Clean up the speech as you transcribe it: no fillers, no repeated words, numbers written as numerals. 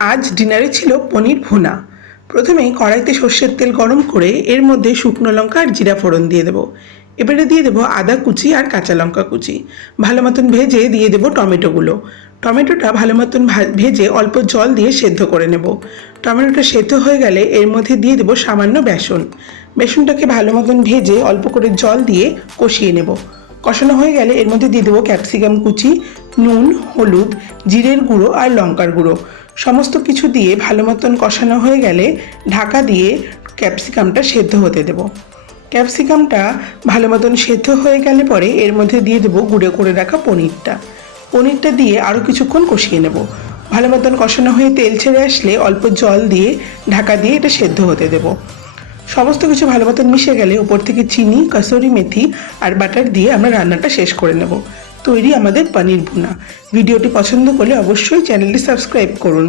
আজ ডিনারে ছিল পনির ভুনা। প্রথমে কড়াইতে সর্ষের তেল গরম করে এর মধ্যে শুকনো লঙ্কা আর জিরা ফোড়ন দিয়ে দেবো। এবারে দিয়ে দেবো আদা কুচি আর কাঁচা লঙ্কা কুচি। ভালো মতন ভেজে দিয়ে দেবো টমেটোগুলো। টমেটোটা ভালো মতন ভেজে অল্প জল দিয়ে সেদ্ধ করে নেব। টমেটোটা সেদ্ধ হয়ে গেলে এর মধ্যে দিয়ে দেবো সামান্য বেসন। বেসনটাকে ভালো মতন ভেজে অল্প করে জল দিয়ে কষিয়ে নেব। কষানো হয়ে গেলে এর মধ্যে দিয়ে দেবো ক্যাপসিকাম কুচি, নুন, হলুদ, জিরের গুঁড়ো আর লঙ্কার গুঁড়ো। সমস্ত কিছু দিয়ে ভালো মতন কষানো হয়ে গেলে ঢাকা দিয়ে ক্যাপসিকামটা সেদ্ধ হতে দেব। ক্যাপসিকামটা ভালো মতন সেদ্ধ হয়ে গেলে পরে এর মধ্যে দিয়ে দেবো গুঁড়ো করে রাখা পনিরটা দিয়ে আরও কিছুক্ষণ কষিয়ে নেব। ভালো মতন কষানো হয়ে তেল ছেড়ে আসলে অল্প জল দিয়ে ঢাকা দিয়ে এটা সেদ্ধ হতে দেব। সমস্ত কিছু ভালো মতন মিশে গেলে উপর থেকে চিনি, কাসুরি মেথি আর বাটার দিয়ে আমরা রান্নাটা শেষ করে নেব। তৈরি আমাদের পনির ভুনা। ভিডিওটি পছন্দ করলে অবশ্যই চ্যানেলটি সাবস্ক্রাইব করুন।